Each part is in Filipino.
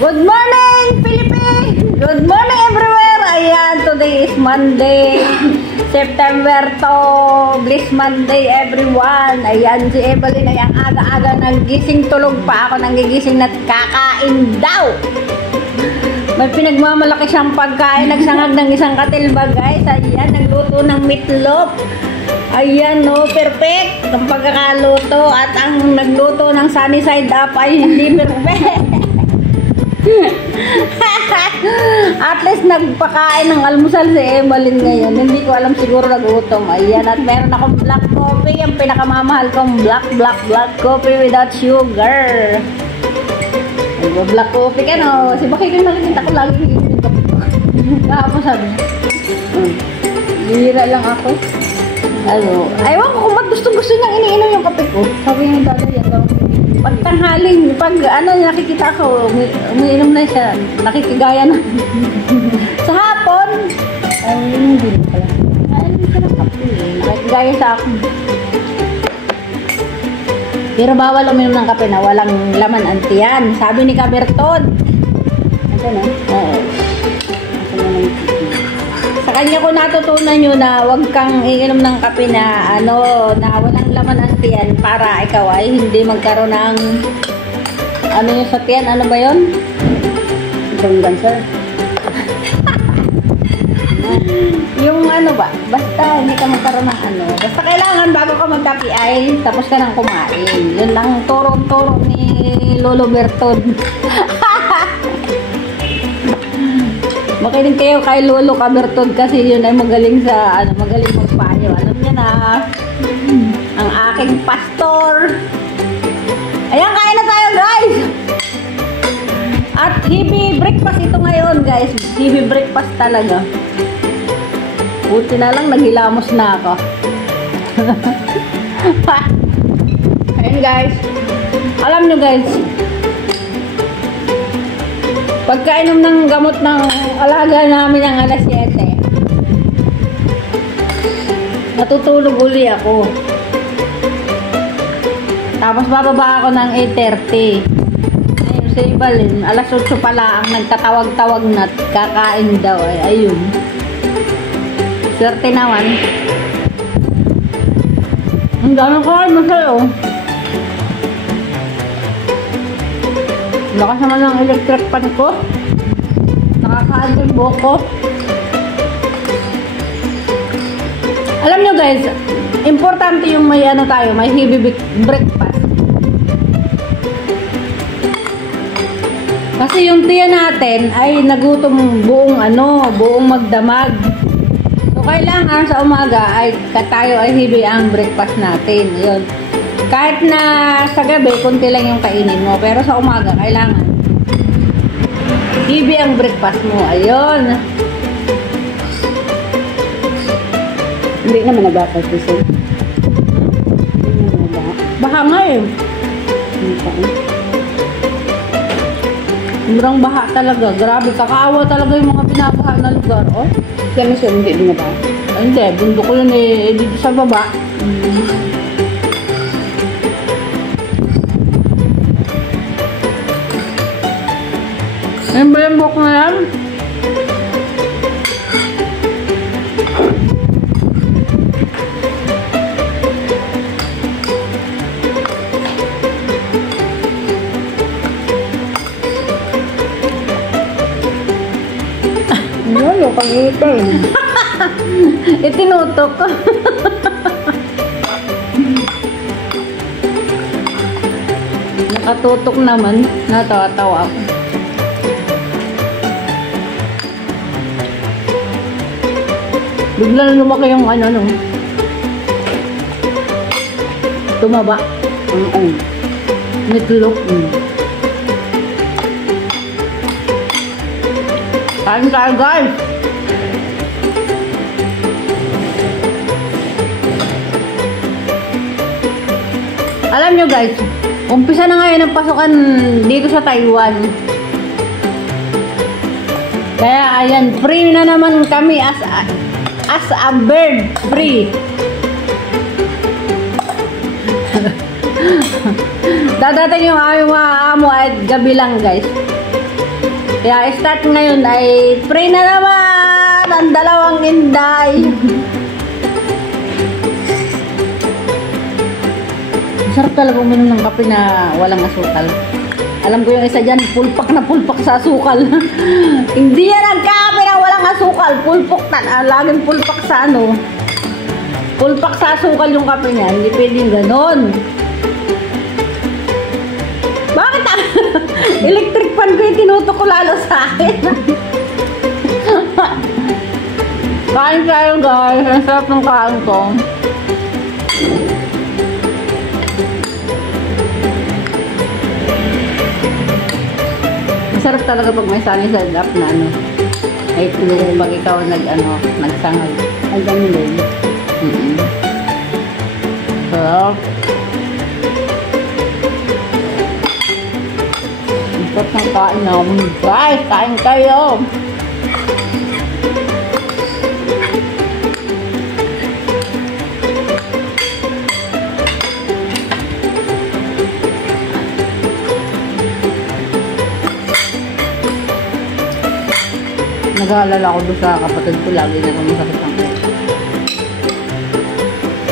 Good morning, Philippines! Good morning everywhere! Ayan, today is Monday, September 2. Bless Monday, everyone! Ayan, si Evelyn ay ang aga-aga nagising, tulog pa ako, nagigising na kakain daw! May pinagmamalaki siyang pagkain, nagsangag ng isang katilba, guys. Ayan, nagluto ng meatloaf. Ayan, no, perfect ang pagkakaluto. At ang nagluto ng sunny side up ay hindi perfect. At least nagpakain ng almusal si Evelyn ngayon. Hindi ko alam, siguro nagutom. Ayan, at meron akong black coffee. Ang pinakamamahal kong black coffee without sugar. Black coffee ka, no? Si Bakit yung nakikita ko lagi yung kape ko. Kahapon sabi niya. Bihira lang ako. Ano, ayaw ko kung ba't gusto niyang iniinom yung kape ko. Sabi niya, dada yan daw. Pag tanghaling, pag ano, nakikita ko, umiinom na siya, nakikigaya na. Sa hapon, ay, hindi na pala. Ay, hindi siya ng kape eh. Nakikigaya sa akin. Pero bawal uminom ng kape na walang laman ang tiyan. Sabi ni Kaberton. Ito na. Oo. Sa kanya ko natutunan yun na huwag kang iinom ng kape na ano, na walang laman ang tiyan para ikaw ay hindi magkaroon ng ano yung sa tiyan. Ano ba yun? Itong cancer. Yung ano ba? Basta hindi ka magkaroon ng ano. Basta kailangan bago ka magkape ay tapos ka nang kumain. Yun lang turong-turong ni Lolo Berton. Makinig kayo kay Lolo Caberton kasi yun ay magaling sa ano, magaling magpayo. Alam niya na ang aking pastor. Ayan, kain na tayo, guys. At heavy breakfast ito ngayon, guys. Heavy breakfast talaga. Buti na lang naghilamos na ako. Ayan, guys. Alam nyo, guys, pagkainom ng gamot ng alaga namin ang alas 7, natutulog uli ako. Tapos bababa ako ng 8:30. Ayun, si Evelyn, alas 8 pala ang nagtatawag-tawag na kakain daw. Ay, ayun. Swerte naman. Ang dami ko ay masaya, oh. Lakas naman ng electric pan ko. Nakakaan yung buhok ko. Alam nyo, guys, importante yung may ano tayo, may heavy breakfast. Kasi yung tiyan natin ay nagutom buong ano, buong magdamag. So kailangan sa umaga ay tayo ay heavy ang breakfast natin. Yun. Kahit na sa gabi, konti lang yung kainin mo. Pero sa umaga, kailangan heavy ang breakfast mo. Ayun. Hindi naman nabakal kasi. Baha nga eh. Sobrang baha talaga. Grabe, kakaawa talaga yung mga binabaha na lugar. Oh. Siya mismo, hindi din ba? Ay, hindi. Bundok ko yun eh. Dito sa baba. Ayun ba yung buhok na yan? Ano, pangitay. Itinutok ko. Nakatutok naman. Natawa-tawa ako. Bigla na lumaki yung ano, no? Tumaba. Meatloaf. Kain tayo, guys! Alam nyo, guys, umpisa na ngayon ang pasukan dito sa Taiwan. Kaya, ayan, free na naman kami as a bird. Free. Dadating yung aming mga amo at gabi lang, guys. Kaya start ngayon ay free na naman ang dalawang Inday. Sarap talaga uminom ng kape na walang asukal. Alam ko yung isa dyan, pulpak na pulpak sa asukal. Hindi yan ang kape na walang asukal. Pulpak na, laging pulpak sa ano. Pulpak sa asukal yung kape niya. Hindi pwedeng ganon. Bakit electric fan ko yung tinutok ko lalo sa akin? Kain tayo guys. Ang sarap ng kain ko. Masarap talaga pag may sunny side up na ano. Ay kung pag ikaw nagsangag. Ay, ganun din. Sarap. Ang sarap ng kain namin. Guys, kain kayo. Nag-aalala ko doon sa kapatid ko, lagi na kung masakit ang kain.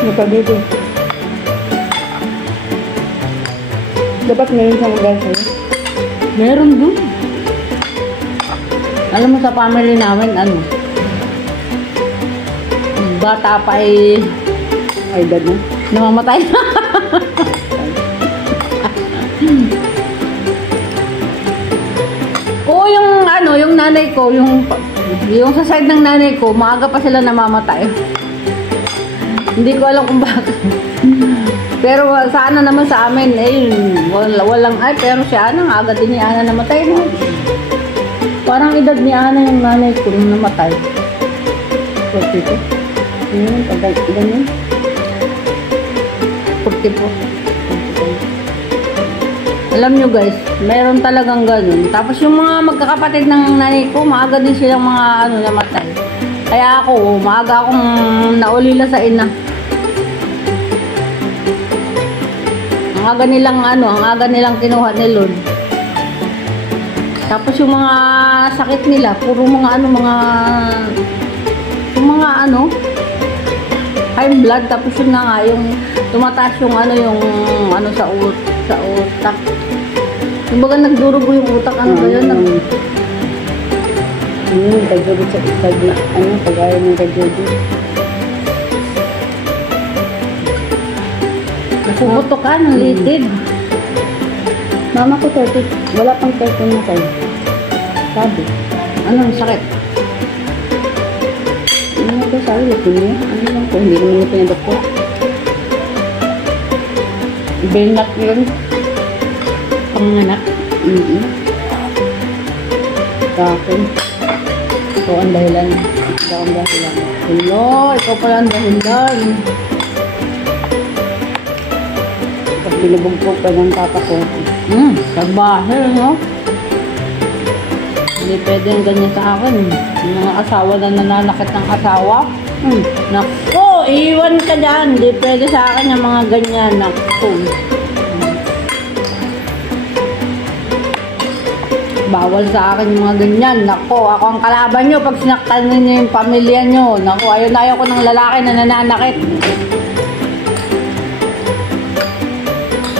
Nakabito. Dapat meron siyang ugal sa'yo. Meron doon. Alam mo sa family namin, ano, bata pa ay Dad mo. namamatay. Oo, yung ano, yung nanay ko, yung sa side ng nanay ko, maaga pa sila namamatay. Hindi ko alam kung bakit. Pero sana naman sa amin, walang, pero si Ana, agad din ni Ana namatay, no? Parang edad ni Ana yung nanay ko nung namatay. Dito. Pag ganyan. 40 po. Alam nyo guys, meron talagang ganun. Tapos yung mga magkakapatid ng nanay ko, maaga din silang mga namatay. Kaya ako, maaga akong naulila sa ina. Ang aga nilang kinuha ni Lord. Tapos yung mga sakit nila, puro mga high blood. Tapos yun na nga, yung tumataas yung sa utak. Yung baga nagdurugo yung utak, ano ba yun? Kajodi sa kagaya ng kajodi. Nakubuto ka ng litid. Mama ko 30, wala pang 13 na kayo. Sabi. Anong sakit? Ano ko sabi, leukemia? Ano lang po, hindi naman ito yung doktor. Bengat yun. Panganak. Sa akin. Ikaw ang dahilan. Hello, ikaw pala ang dahilan. Pag binubugpog pa ng papa ko. Sabahe, no? Hindi pwedeng ganyan sa akin. Yung mga asawa na nananakit ng asawa. Naku, iwan ka dyan. Hindi pwede sa akin yung mga ganyan. Naku. Bawal sa akin yung mga ganyan. Naku, ako ang kalaban nyo pag sinaktan ninyo yung pamilya nyo. Naku, ayaw ko ng lalaki na nananakit.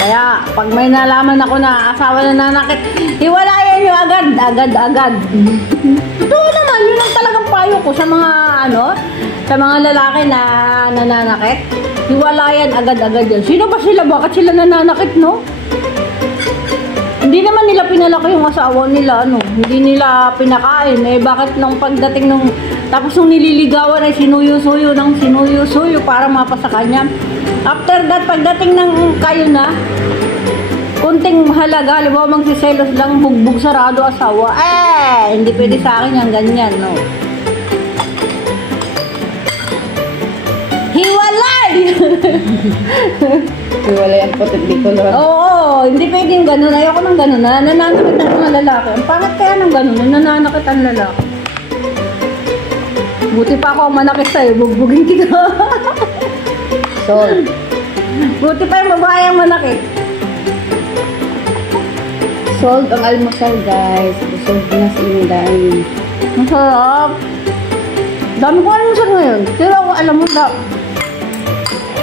Kaya, pag may nalaman ako na asawa na nananakit, hiwalayan nyo agad. Totoo naman, yun ang talagang payo ko sa mga, sa mga lalaki na nananakit. Hiwalayan agad yan. Sino ba sila? Bakit sila nananakit, no? Hindi naman nila pinalaki yung asawa nila, Hindi nila pinakain. Bakit nung pagdating nung, tapos nung nililigawan ay sinuyo-suyo para mapasa kanya. After that, pagdating ng kayo na, kunting halaga, halimbawa magsiselos lang, bugbog sarado asawa, hindi pwede sa akin yung ganyan, no? Hiwalay! Hiwalay ang putit dito, Lord. Oo, hindi pwede yung ganun. Ayoko ng ganun, nananakit ang mga lalaki. Ang pangit kaya ng ganun, nananakit ang lalaki. Buti pa ako manakit sa'yo, bugbugin kita. Sol. Buti pa yung babae ang manakit. Resolve ang almusal, guys. Resolve na si Inday. Ang sarap. Dami ko almusal ngayon. Pero ako alam mo na,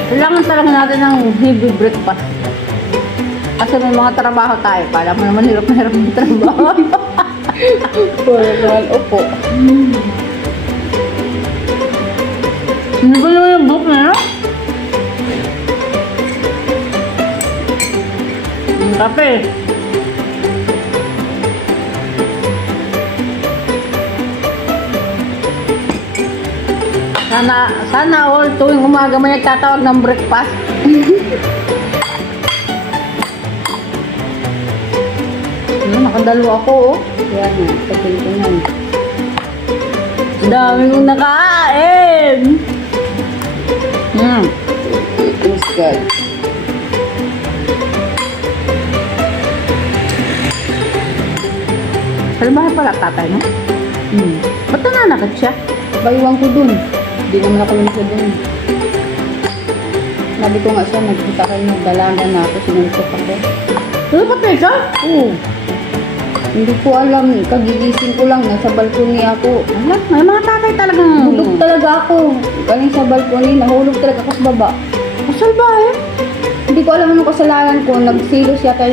kailangan talaga natin ng heavy breakfast. Kasi may mga trabaho tayo. Para mo naman hirap na hirap ng trabaho. Puro naman upo. Hindi ba naman yung book na yun? Kape. Sana all tuwing umaga may nagtatawag ng breakfast. Nakadalo ako, oh. Yan na, pagkain ko na. Dami kong nakain. It's good. Salbahe pala tatay, no? Ba't nananakit siya? Bayuan ko dun. Hindi naman ako yung dun. Sabi ko nga siya, nagpunta kayo ng dalaga na ako, sinuntok ako. Ano ba teka? Oo. Hindi ko alam, kagigising ko lang, nasa balkoni ako. Ano? May mga tatay talagang... Hulog talaga ako. Galing sa balkoni, nahulog talaga ako sa baba. Salbahe? Hindi ko alam anong kasalanan ko, nagsilos yata,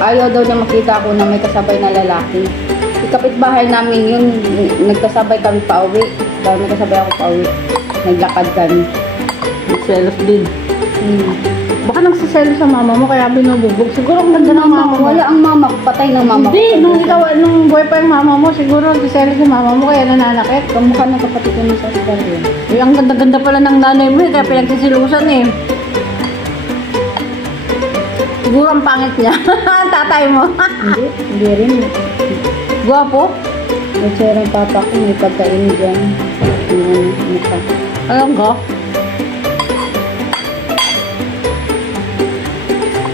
ayaw daw niya makita ako na may kasabay na lalaki. Kapitbahay namin yun, nagkasabay kami pa uwi. Dahil nagkasabay ako pa uwi. Naglakad kami. Nagselos din. Baka nagsiselos sa mama mo kaya binububog. Siguro ang ganda ng mama mo. Wala ang mama, patay ng mama ko. Hindi, nung boy pa yung mama mo, siguro nagsiselos yung mama mo kaya nananakit. Kamukha ng kapatid ko sa Australia. Ang ganda-ganda pala ng nanay mo kaya pinagsisilusan eh. Siguro ang pangit niya. Tatay mo. Hindi rin. Guwapo? Nagsira ang papa ko, may pagkain dyan. Mukha. Alam ko.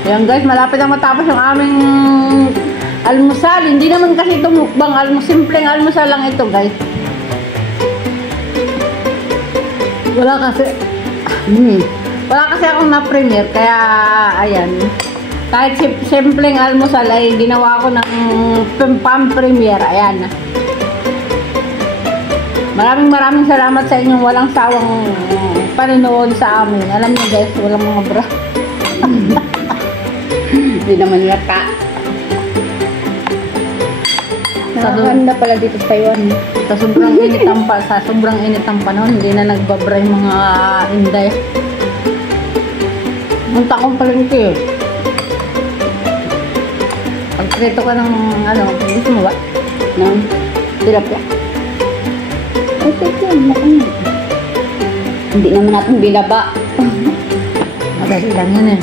Ayan guys, malapit na matapos yung aming almusal. Hindi naman kasi ito mukbang. Simpleng almusal lang ito guys. Wala kasi. Wala kasi akong na-premiere. Kaya, ayan. Kahit simpleng almusal ay ginawa ko ng pam-premiere. Ayan. Maraming salamat sa inyong walang sawang panonood sa amin. Alam niyo guys, walang mga bra. Hindi naman yata. Nakakanda pala dito sa Taiwan. Sa sobrang init ang panahon, hindi na nagbabra yung mga Inday. Munta kong palengke eh. Pagkrito ka ng gusto mo ba? Nang tilapia. Okay, makanya. Hindi naman natin binaba. Madali lang yan eh.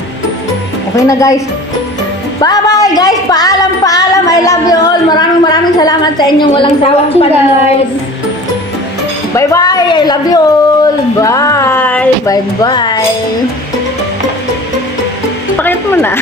Okay na guys. Bye-bye guys! Paalam! I love you all! Maraming salamat sa inyong walang sawang panonood. Bye-bye! I love you all! Bye! Bye-bye! Pakit mo na.